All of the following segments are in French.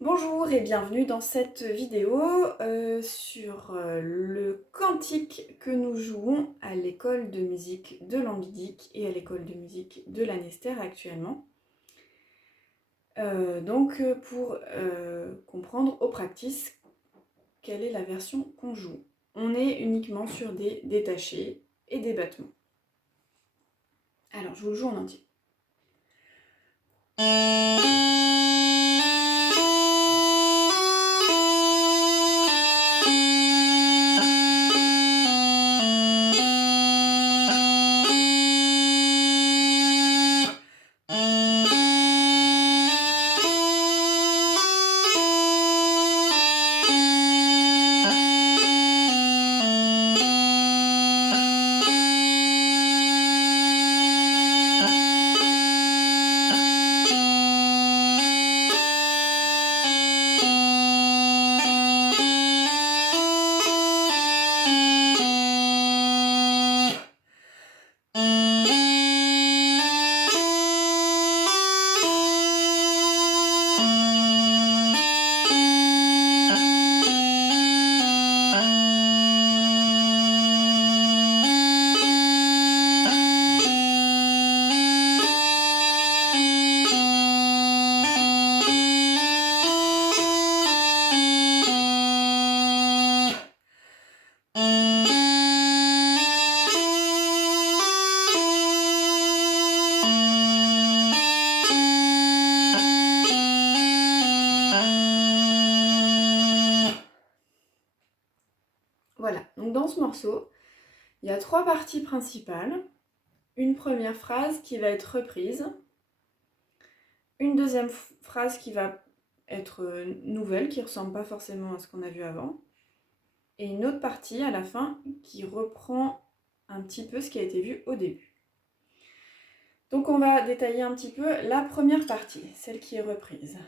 Bonjour et bienvenue dans cette vidéo sur le cantique que nous jouons à l'école de musique de Lambidic et à l'école de musique de Lanester actuellement. Pour comprendre au practice quelle est la version qu'on joue. On est uniquement sur des détachés et des battements. Alors je vous le joue en entier. Voilà, donc dans ce morceau, il y a 3 parties principales. Une première phrase qui va être reprise, une deuxième phrase qui va être nouvelle, qui ne ressemble pas forcément à ce qu'on a vu avant, et une autre partie à la fin qui reprend un petit peu ce qui a été vu au début. Donc on va détailler un petit peu la première partie, celle qui est reprise.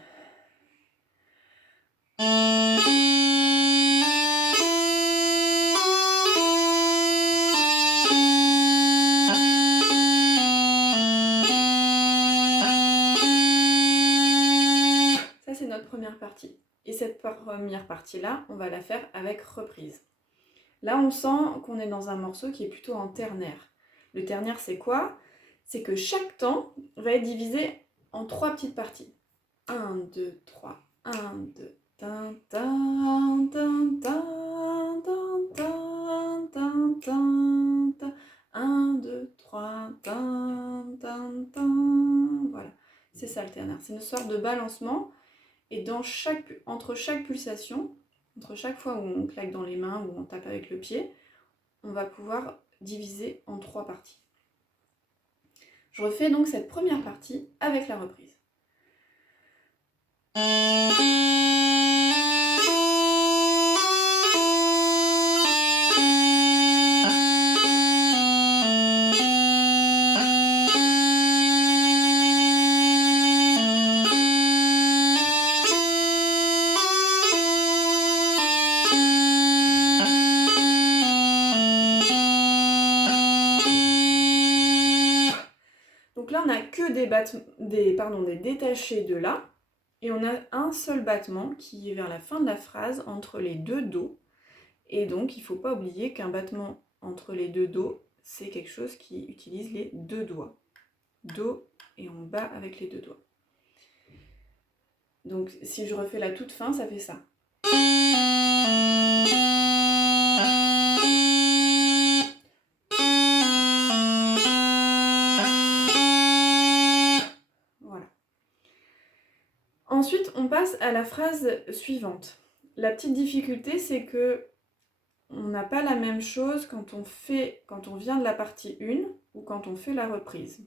Ça, c'est notre première partie. Et cette première partie-là, on va la faire avec reprise. Là, on sent qu'on est dans un morceau qui est plutôt en ternaire. Le ternaire, c'est quoi? C'est que chaque temps va être divisé en 3 petites parties. 1, 2, 3, 1, 2, tin, tin, tin, tin, tin, tin, tin, tin, 1, 2, 3, tin, tin, tin. Voilà, c'est ça le ternaire. C'est une sorte de balancement. Et entre chaque pulsation, entre chaque fois où on claque dans les mains ou on tape avec le pied, on va pouvoir diviser en 3 parties. Je refais donc cette première partie avec la reprise. Donc là, on n'a que des détachés de La, et on a un seul battement qui est vers la fin de la phrase entre les deux Do. Et donc, il ne faut pas oublier qu'un battement entre les deux Do, c'est quelque chose qui utilise les deux doigts. Do, et on bat avec les deux doigts. Donc, si je refais la toute fin, ça fait ça. Voilà. Ensuite, on passe à la phrase suivante. La petite difficulté, c'est que on n'a pas la même chose quand on vient de la partie 1 ou quand on fait la reprise.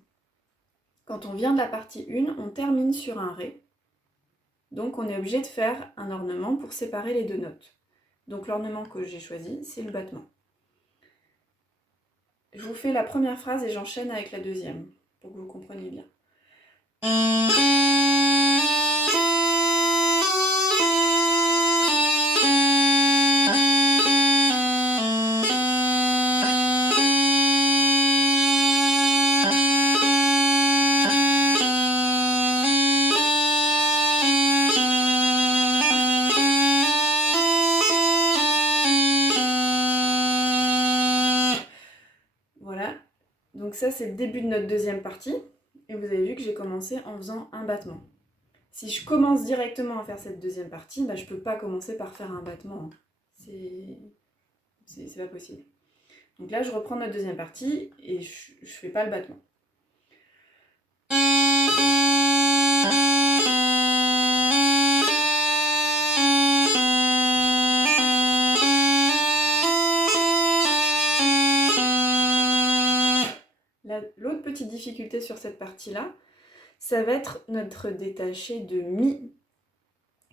Quand on vient de la partie 1, on termine sur un Ré. Donc on est obligé de faire un ornement pour séparer les deux notes. Donc l'ornement que j'ai choisi, c'est le battement. Je vous fais la première phrase et j'enchaîne avec la deuxième, pour que vous compreniez bien. Donc ça, c'est le début de notre deuxième partie. Et vous avez vu que j'ai commencé en faisant un battement. Si je commence directement à faire cette deuxième partie, je ne peux pas commencer par faire un battement. C'est pas possible. Donc là, je reprends notre deuxième partie et je ne fais pas le battement. L'autre petite difficulté sur cette partie-là, ça va être notre détaché de Mi,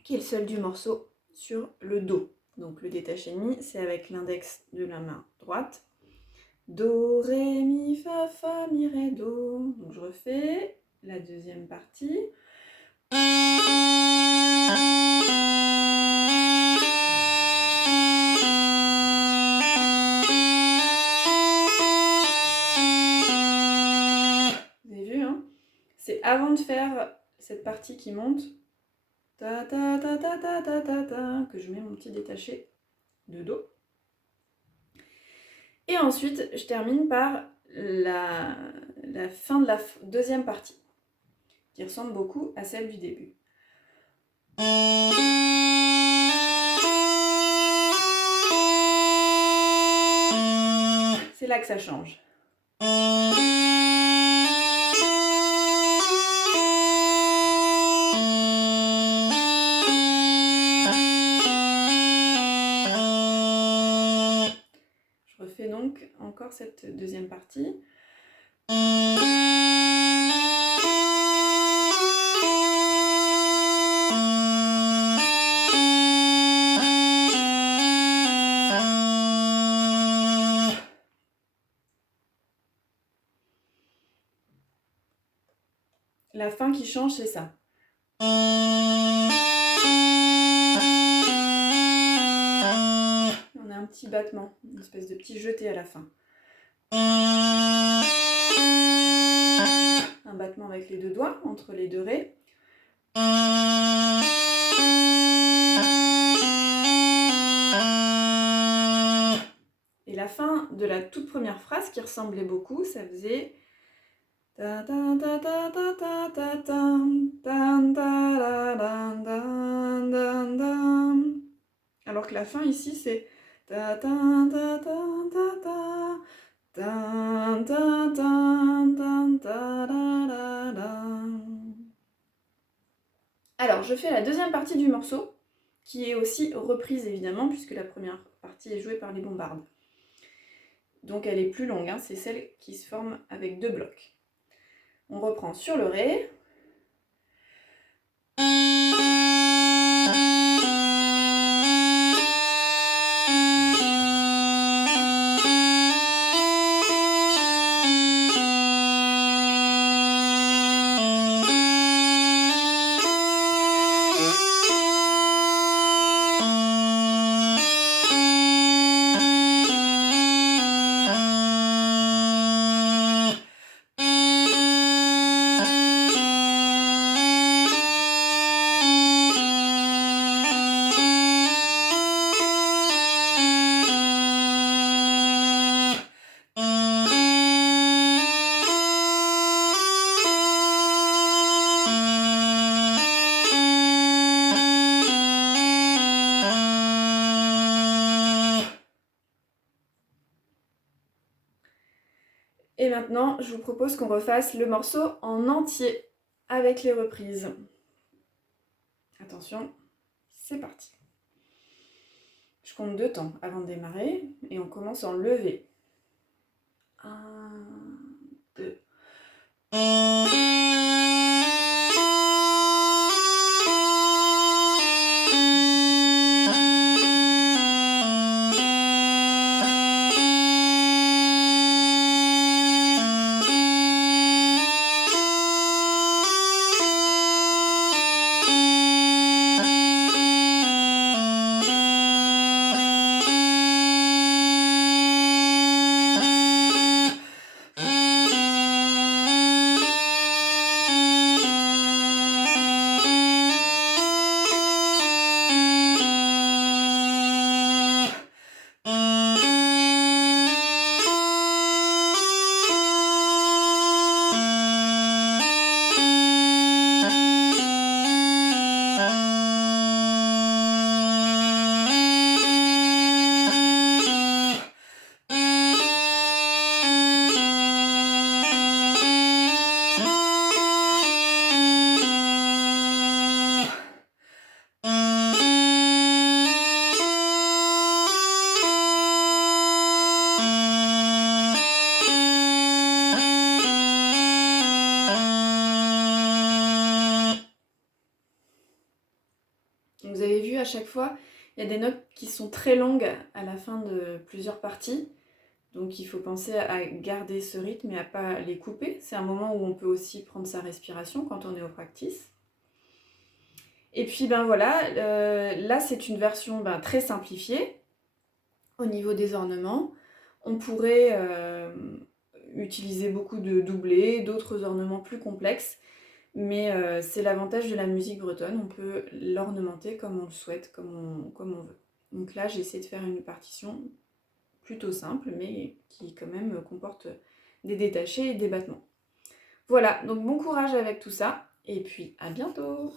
qui est le seul du morceau, sur le Do. Donc le détaché de Mi, c'est avec l'index de la main droite. Do, Ré, Mi, Fa, Mi, Ré, Do. Donc je refais la deuxième partie. Vous avez vu, hein? C'est avant de faire cette partie qui monte, ta ta ta ta ta ta ta ta, que je mets mon petit détaché de Do. Et ensuite, je termine par la fin de la deuxième partie, qui ressemble beaucoup à celle du début. C'est là que ça change. Je refais donc encore cette deuxième partie. La fin qui change, c'est ça. On a un petit battement, une espèce de petit jeté à la fin. Un battement avec les deux doigts, entre les deux rés. Et la fin de la toute première phrase qui ressemblait beaucoup, ça faisait... Alors que la fin ici c'est... Alors je fais la deuxième partie du morceau, qui est aussi reprise évidemment, puisque la première partie est jouée par les bombardes. Donc elle est plus longue, hein, c'est celle qui se forme avec deux blocs. On reprend sur le Ré. Et maintenant, je vous propose qu'on refasse le morceau en entier avec les reprises. Attention, c'est parti. Je compte 2 temps avant de démarrer et on commence en levé. 1, 2. Donc vous avez vu à chaque fois, il y a des notes qui sont très longues à la fin de plusieurs parties. Donc il faut penser à garder ce rythme et à pas les couper. C'est un moment où on peut aussi prendre sa respiration quand on est au practice. Et puis ben voilà, là c'est une version très simplifiée au niveau des ornements. On pourrait utiliser beaucoup de doublés, d'autres ornements plus complexes, mais c'est l'avantage de la musique bretonne, on peut l'ornementer comme on le souhaite, comme on veut. Donc là j'ai essayé de faire une partition plutôt simple, mais qui quand même comporte des détachés et des battements. Voilà, donc bon courage avec tout ça, et puis à bientôt!